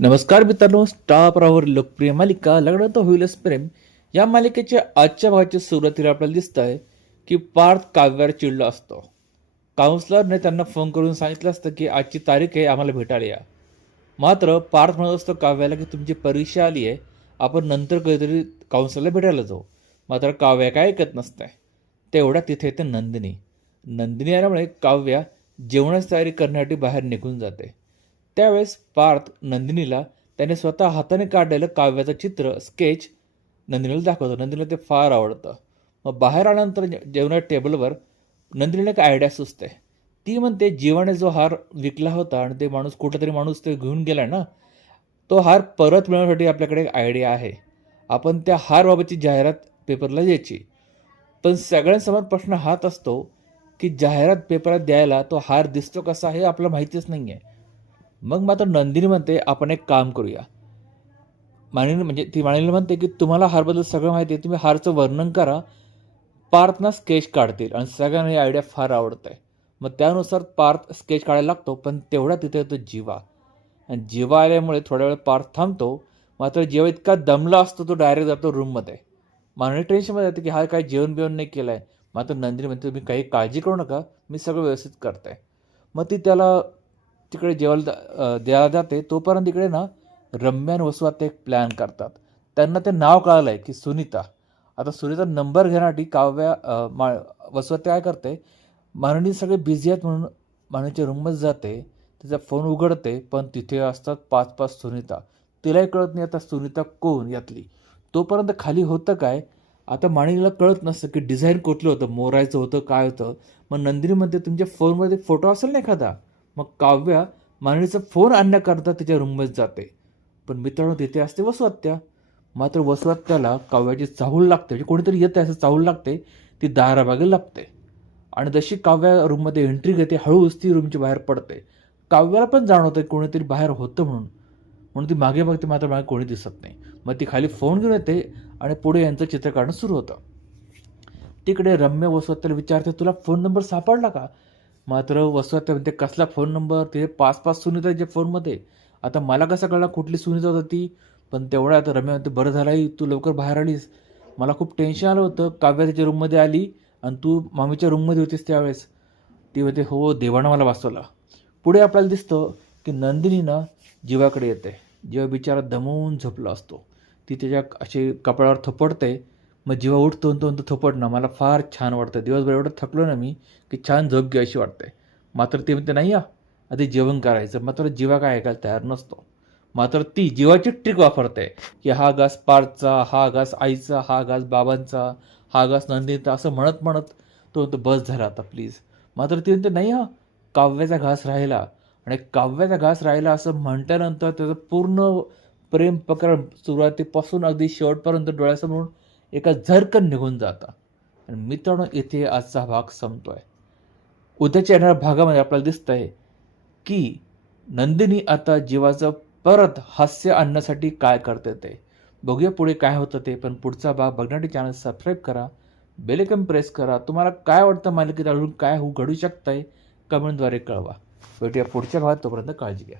नमस्कार मित्रांनो स्टार प्रवाहवर लोकप्रिय मालिका लग्न तर होईलच प्रेम. या मालिकेच्या आजच्या भागाच्या सुरुवातीला आपल्याला दिसत आहे की पार्थ काव्यावर चिडला असतो. काउन्सलरने त्यांना फोन करून सांगितलं असतं की आजची तारीख आहे आम्हाला भेटायला या. मात्र पार्थ म्हणत असतो काव्याला की तुमची परीक्षा आली आहे आपण नंतर कधीतरी काउन्सलरला भेटायला जाऊ. मात्र काव्या काय ऐकत नसतंय. तेवढ्या तिथे येते नंदिनी. नंदिनी आल्यामुळे काव्या जेवणाची तयारी करण्यासाठी बाहेर निघून जाते. त्यावेळेस पार्थ नंदिनीला त्याने स्वतः हाताने काढलेलं काव्याचं चित्र स्केच नंदिनीला दाखवतो. नंदिनीला ते फार आवडतं. मग बाहेर आल्यानंतर जेवणा जेवणाच्या टेबलवर नंदिनीला एक आयडिया सुचते. ती म्हणते जीवाने जो हार विकला होता आणि ते माणूस कुठेतरी माणूस ते घेऊन गेला ना तो हार परत मिळवण्यासाठी आपल्याकडे एक आयडिया आहे. आपण त्या हारबाबतची जाहिरात पेपरला द्यायची. पण सगळ्यांसमोर प्रश्न हाच असतो की जाहिरात पेपरात द्यायला तो हार दिसतो कसा हे आपल्याला माहितीच नाही आहे मग मात्र नंदिनी म्हणते आपण एक काम करूया. मानिनी म्हणजे ती मानिनी म्हणते की तुम्हाला हारबद्दल सगळं माहिती आहे. तुम्ही हारचं वर्णन करा. पार्थना स्केच काढतील आणि सगळ्यांना ही आयडिया फार आवडत. आहे मग त्यानुसार पार्थ स्केच काढायला लागतो पण तेवढा तिथे येतो जीवा. आणि जीवा आल्यामुळे थोड्या वेळ पार्थ थांबतो. मात्र जेव्हा इतका दमला असतो तो डायरेक्ट जातो रूममध्ये मानवी टेन्शनमध्ये येते की हा काय जेवण बिवण नाही केलं आहे मात्र नंदिनी म्हणते तुम्ही काही काळजी करू नका. मी सगळं व्यवस्थित करते. मग ती त्याला तिकडे जेवायला द्यायला जाते तोपर्यंत तिकडे ना रम्यान आणि एक प्लॅन करतात. त्यांना ते नाव कळालं आहे की सुनीता. आता सुनीता नंबर घेण्यासाठी काव्या मा मा ते काय करते माननी सगळे बिझी आहेत म्हणून माननीच्या रूममध्ये जाते तिचा फोन उघडते पण तिथे असतात पाच पाच सुनीता. तिलाही कळत नाही आता सुनीता कोण यातली. तोपर्यंत खाली होतं काय आता माणिनीला कळत नसतं की डिझाईन कुठलं होतं मोरायचं होतं काय होतं. मग नंदिनी म्हणते तुमच्या फोनमध्ये फोटो असेल ना एखादा? मग काव्या माननीचा फोन आणण्याकरता तिच्या रूममध्ये जाते. पण मित्रांनो तिथे असते वसुहत्या मात्र वसुहत्याला काव्याची चाहूल लागते. म्हणजे कोणीतरी येते असं चाहूल लागते ती दाराबागे लागते आणि जशी काव्या रूममध्ये एंट्री घेते हळूच ती रूमची बाहेर पडते. काव्याला पण जाणवतं कोणीतरी बाहेर होतं म्हणून. म्हणून ती मागे बघते मात्र मागे कोणी दिसत नाही. मग ती खाली फोन घेऊन येते आणि पुढे यांचं चित्र काढणं सुरू होतं. तिकडे रम्य वसुहत्याला विचारते तुला फोन नंबर सापडला का? मात्र वसवत्या म्हणते कसला फोन नंबर ते पाच पाच सुनीता जे फोनमध्ये आता मला कसं कळला कुठली सुनीता होती ती? पण तेवढ्या आता रम्या म्हणते बरं झालं तू लवकर बाहेर आलीस. मला खूप टेन्शन आलं होतं. काव्या तिच्या रूममध्ये आली आणि तू मामीच्या रूममध्ये होतीस त्यावेळेस. ती म्हणते हो देवानं मला वाचवला. पुढे आपल्याला दिसतं की नंदिनीनं जीवाकडे येते. जीवा बिचारा दमवून झोपला असतो. ती त्याच्या असे कपाळावर थपडते. मग जेव्हा उठतो तो तो थोपटणं मला फार छान वाटतं दिवसभर एवढं थकलो ना मी की छान झोप घ्यायची अशी वाटते मात्र ते म्हणते नाही या आधी जेवण करायचं. मात्र जीवा काय ऐकायला तयार नसतो. मात्र ती जीवाची ट्रिक वापरते की हा घास पारचा हा घास आईचा हा घास बाबांचा हा घास नंदीचा असं म्हणत म्हणत तो म्हणतो बस झाला आता प्लीज मात्र ती म्हणते नाही हा काव्याचा घास राहिला. आणि काव्याचा घास राहिला असं म्हटल्यानंतर त्याचं पूर्ण प्रेम प्रकरण सुरुवातीपासून अगदी शेवटपर्यंत डोळ्यासमोर एका झरकन निघून जाता. आणि मित्रांनो इथे आजचा भाग संपतो आहे उद्याच्या येणाऱ्या भागामध्ये आपल्याला दिसत आहे की नंदिनी आता जीवाचं परत हास्य आणण्यासाठी काय करते ते. बघूया पुढे काय होतं ते पण पुढचा भाग बघण्यासाठी चॅनल सबस्क्राईब करा बेलेकन प्रेस करा. तुम्हाला काय वाटतं मालिकेत अजून काय होऊ घडू शकतंय? कमेंटद्वारे कळवा. भेटूया पुढच्या भागात तोपर्यंत काळजी घ्या.